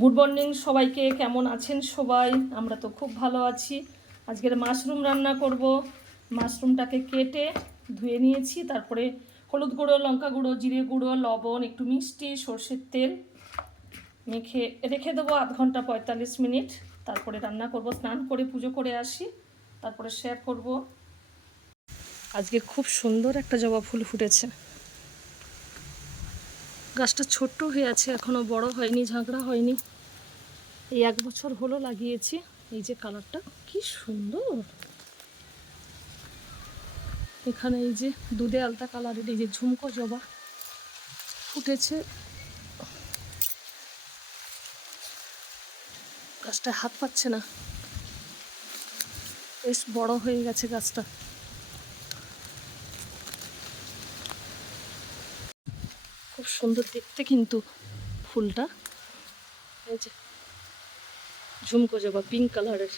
Good morning সবাইকে। কেমন আছেন সবাই? আমরা তো খুব ভালো আছি। আজকের মাশরুম রান্না করব। মাশরুমটাকে কেটে ধুয়ে নিয়েছি। তারপরে হলুদ গুঁড়ো, লঙ্কা গুঁড়ো, জিরে গুঁড়ো, লবণ, একটু মিষ্টি, সর্ষের তেল মেখে রেখে দেবো আধ ঘণ্টা পঁয়তাল্লিশ মিনিট। তারপরে রান্না করব, স্নান করে পুজো করে আসি। তারপরে শেয়ার করব। আজকে খুব সুন্দর একটা জবা ফুল ফুটেছে। গাছটা ছোট্ট হয়ে আছে, এখনও বড় হয়নি, ঝাঁকড়া হয়নি। এই এক বছর হলো লাগিয়েছি, এই যে কালারটা, কি সুন্দর! এখানে এই যে দুধে আলতা কালারের এই যে ঝুমকো জবা ফুটেছে। গাছটা হাত পাচ্ছে না। বেশ বড় হয়ে গেছে গাছটা। সুন্দর দেখতে কিন্তু ফুলটা। এই যে ঝুমকো জবা পিঙ্ক কালারের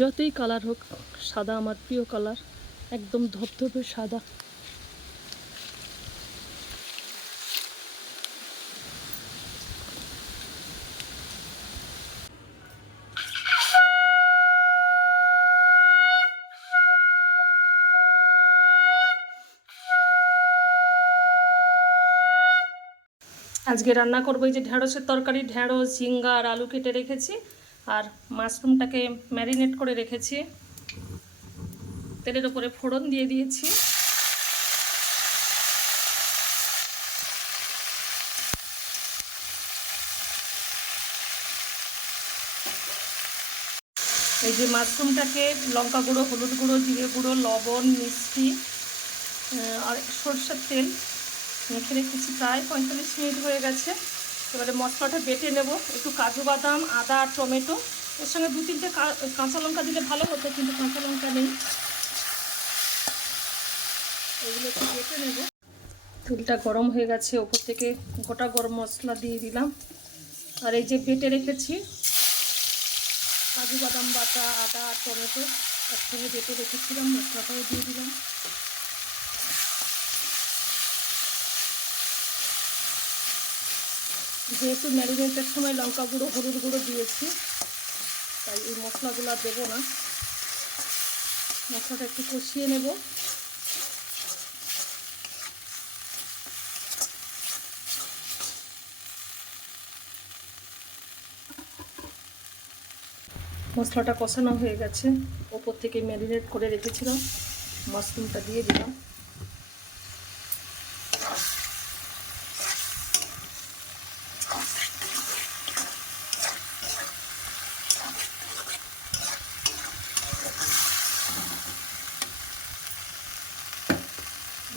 যতই কালার হোক, সাদা আমার প্রিয় কালার একদম ধপধপে সাদা। আজকে রান্না করব এই যে ঢ্যাঁড়সের তরকারি ঢ্যাঁড়স ঝিঙ্গা আর আলু কেটে রেখেছি। আর মাশরুমটাকে ম্যারিনেট করে রেখেছি। তেলের ওপরে ফোড়ন দিয়ে দিয়েছি। এই যে মাশরুমটাকে লঙ্কা গুঁড়ো, হলুদ গুঁড়ো, জিরে গুঁড়ো, লবণ, মিষ্টি আর সর্ষের তেল মেখে রেখেছি প্রায় পঁয়তাল্লিশ মিনিট হয়ে গেছে। এবারে মশলাটা বেটে নেব। একটু কাজু বাদাম, আদা, আর টমেটো। এর সঙ্গে দু তিনটে কাঁচা লঙ্কা দিলে ভালো হতো, কিন্তু কাঁচা লঙ্কা নেই। এগুলো একটু বেটে নেব। তেলটা গরম হয়ে গেছে, ওপর থেকে গোটা গরম মশলা দিয়ে দিলাম। আর এই যে বেটে রেখেছি, কাজু বাদাম বাটা, আদা, আর টমেটো, একসঙ্গে বেটে রেখেছিলাম, মশলাটাও দিয়ে দিলাম। যেহেতু ম্যারিনেটের সময় লঙ্কা গুঁড়ো, হলুদ গুঁড়ো দিয়েছি, তাই এই মশলাগুলো আর দেবো না। মশলাটা একটু কষিয়ে নেব। মশলাটা কষানো হয়ে গেছে। ওপর থেকে ম্যারিনেট করে রেখেছিলাম। মাশরুমটা দিয়ে দিলাম।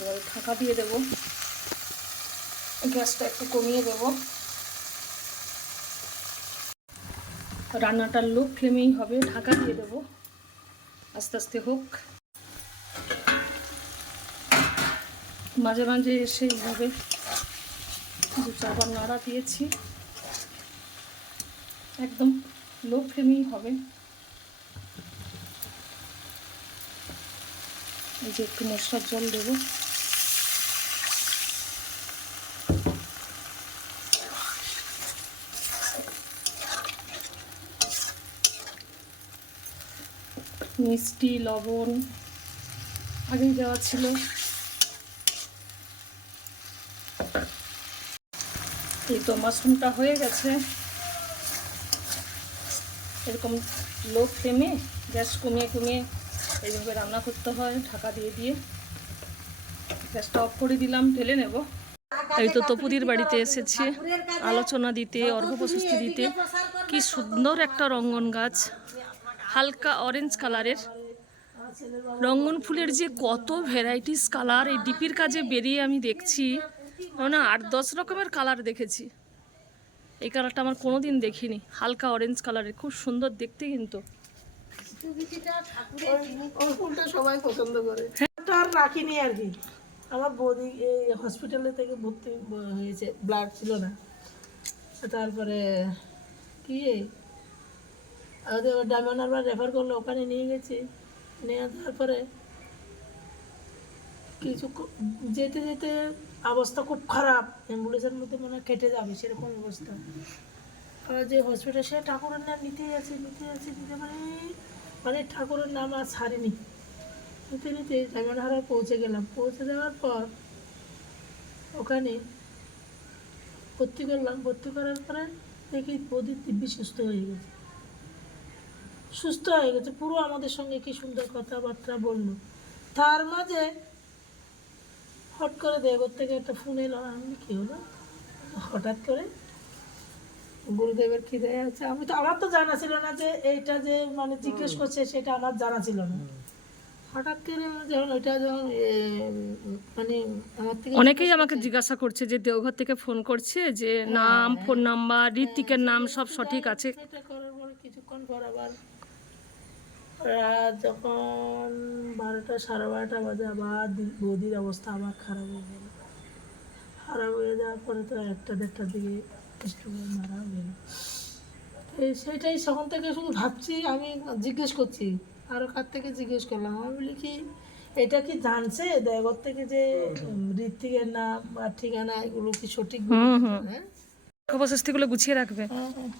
এবার ঢাকা দিয়ে দেবো। গ্যাসটা একটু কমিয়ে দেবো। রান্নাটা লো ফ্লেমেই হবে, ঢাকা দিয়ে দেবো। আস্তে আস্তে হোক। মাঝে মাঝে এসে এইভাবে দু চারবার নাড়া দিয়েছি। একদম লো ফ্লেমেই হবে। এই যে একটু মশলার জল দেবো। মিষ্টি, লবণ, আগেই দেওয়া ছিল। এই তো মাশরুমটা হয়ে গেছে। এরকম লো ফ্লেমে গ্যাস কমিয়ে কমিয়ে এইভাবে রান্না করতে হয়, ঢাকা দিয়ে দিয়ে। গ্যাসটা অফ করে দিলাম, ঢেলে নেব। এই তো তপুদির বাড়িতে এসেছি। আলোচনা দিতে, অর্ঘ্যপ্রশস্তি দিতে। কি সুন্দর একটা রঙ্গন গাছ। হালকা অরেঞ্জ কালারের রঙ্গন ফুলের যে কত ভ্যারাইটিস কালার এই ডিপির কাজে বেরিয়ে আমি দেখছি। মানে আট দশ রকমের কালার দেখেছি। এই কালারটা আমার কোনো দিন দেখিনি। হালকা অরেঞ্জ কালারের খুব সুন্দর দেখতে কিন্তু। ওই ফুলটা সবাই পছন্দ করে। তো আর রাখিনি আর কি। আমার বৌদি এই হসপিটালে থেকে ভর্তি হয়েছে ব্লাড ছিল না। তারপরে কি ডায়মন্ড হারবার রেফার করল ওখানে নিয়ে গেছি। নিয়ে তারপরে কিছু যেতে যেতে অবস্থা খুব খারাপ। অ্যাম্বুলেন্সের মধ্যে মনে হয় কেটে যাবে সেরকম অবস্থা। আর যে হসপিটাল সে ঠাকুরের নাম নিতেই আছে নিতে আছে নিতে মানে মানে ঠাকুরের নাম আর ছাড়িনি। নিতে নিতে ডায়মন্ডহারা পৌঁছে গেলাম, পৌঁছে যাওয়ার পর ওখানে ভর্তি করলাম। ভর্তি করার পরে দেখি বৌদি দিব্যি সুস্থ হয়ে গেছে। সুস্থ হয়ে গেছে, পুরো আমাদের সঙ্গে কি সুন্দর কথাবার্তা বলল। তার মাঝে হট করে দেবর থেকে একটা ফোন এলো, আমি কি হলো? হঠাৎ করে গুরুদেবের খিদে আছে। আমি তো আমার তো জানা ছিল না যে এইটা যে মানে জিজ্ঞেস করছে সেটা আমার জানা ছিল না। হঠাৎ করে আমার যখন ওইটা যখন এ, মানে আমার থেকে অনেকেই আমাকে জিজ্ঞাসা করছে যে দেওঘর থেকে ফোন করছে যে নাম ফোন নাম্বার ঋত্বিকের নাম সব সঠিক আছে। এটা করার পরে কিছুক্ষণ পর আবার রাত যখন বারোটা সাড়ে বারোটা বাজে আবার বৌদির অবস্থা আবার খারাপ হয়ে গেল। খারাপ হয়ে যাওয়ার পরে তো একটা দেড়টার দিকে সেটাই সখন থেকে শুধু ভাবছি আমি জিজ্ঞেস করছি আরও কার থেকে জিজ্ঞেস করলাম? আমি বলি কি এটা কি জানছে দেবর থেকে যে ঋত্বিকের নাম বা ঠিকানা এগুলো কি সঠিক? হ্যাঁ। অবশাস্তিগুলো গুছিয়ে রাখবে। হ্যাঁ, হ্যাঁ।